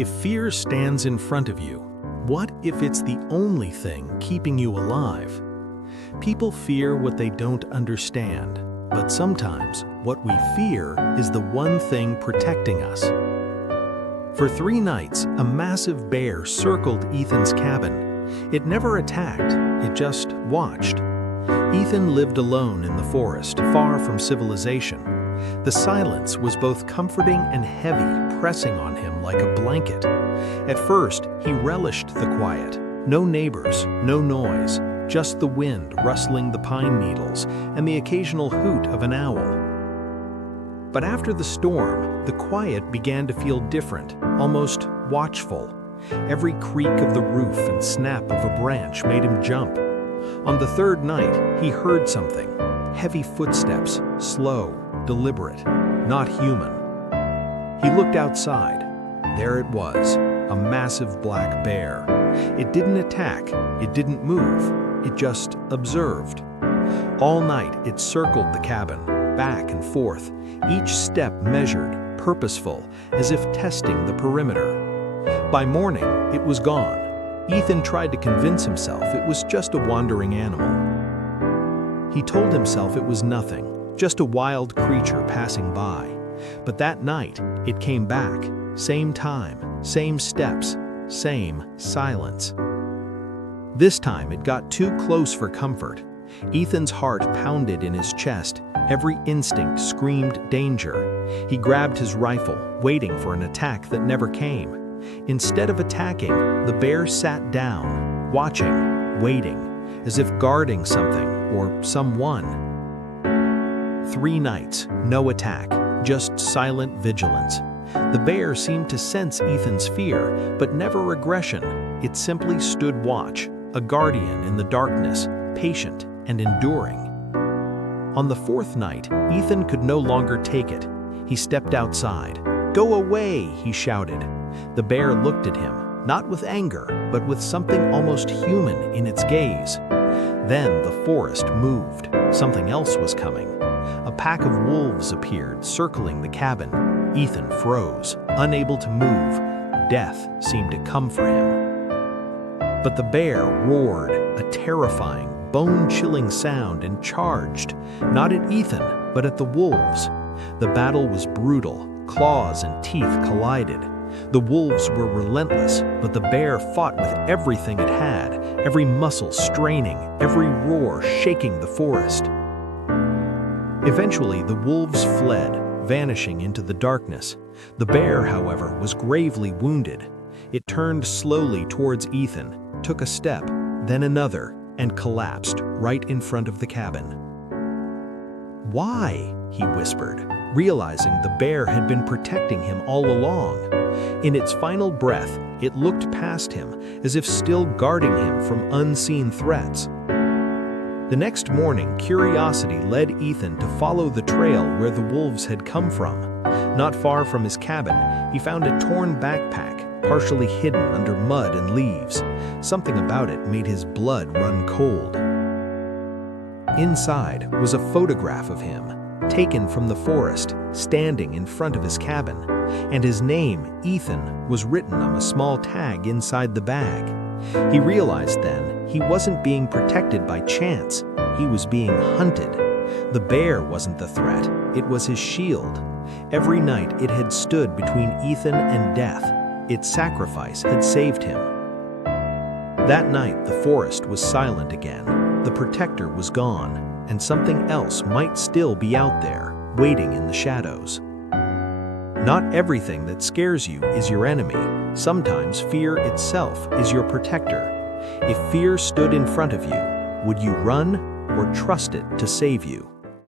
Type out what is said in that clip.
If fear stands in front of you, what if it's the only thing keeping you alive? People fear what they don't understand, but sometimes what we fear is the one thing protecting us. For 3 nights, a massive bear circled Ethan's cabin. It never attacked, it just watched. Ethan lived alone in the forest, far from civilization. The silence was both comforting and heavy, pressing on him like a blanket. At first, he relished the quiet. No neighbors, no noise, just the wind rustling the pine needles and the occasional hoot of an owl. But after the storm, the quiet began to feel different, almost watchful. Every creak of the roof and snap of a branch made him jump. On the 3rd night, he heard something. Heavy footsteps, slow, deliberate, not human. He looked outside. There it was, a massive black bear. It didn't attack, it didn't move, it just observed. All night it circled the cabin, back and forth, each step measured, purposeful, as if testing the perimeter. By morning, it was gone. Ethan tried to convince himself it was just a wandering animal. He told himself it was nothing, just a wild creature passing by. But that night, it came back, same time, same steps, same silence. This time it got too close for comfort. Ethan's heart pounded in his chest, every instinct screamed danger. He grabbed his rifle, waiting for an attack that never came. Instead of attacking, the bear sat down, watching, waiting, as if guarding something or someone. 3 nights, no attack, just silent vigilance. The bear seemed to sense Ethan's fear, but never aggression. It simply stood watch, a guardian in the darkness, patient and enduring. On the 4th night, Ethan could no longer take it. He stepped outside. "Go away!" he shouted. The bear looked at him, not with anger, but with something almost human in its gaze. Then the forest moved. Something else was coming. A pack of wolves appeared, circling the cabin. Ethan froze, unable to move. Death seemed to come for him. But the bear roared, a terrifying, bone-chilling sound, and charged, not at Ethan, but at the wolves. The battle was brutal. Claws and teeth collided. The wolves were relentless, but the bear fought with everything it had, every muscle straining, every roar shaking the forest. Eventually, the wolves fled, vanishing into the darkness. The bear, however, was gravely wounded. It turned slowly towards Ethan, took a step, then another, and collapsed right in front of the cabin. "Why?" he whispered, realizing the bear had been protecting him all along. In its final breath, it looked past him, as if still guarding him from unseen threats. The next morning, curiosity led Ethan to follow the trail where the wolves had come from. Not far from his cabin, he found a torn backpack, partially hidden under mud and leaves. Something about it made his blood run cold. Inside was a photograph of him, taken from the forest, standing in front of his cabin, and his name, Ethan, was written on a small tag inside the bag. He realized then he wasn't being protected by chance, he was being hunted. The bear wasn't the threat, it was his shield. Every night it had stood between Ethan and death. Its sacrifice had saved him. That night the forest was silent again. The protector was gone, and something else might still be out there, waiting in the shadows. Not everything that scares you is your enemy. Sometimes fear itself is your protector. If fear stood in front of you, would you run or trust it to save you?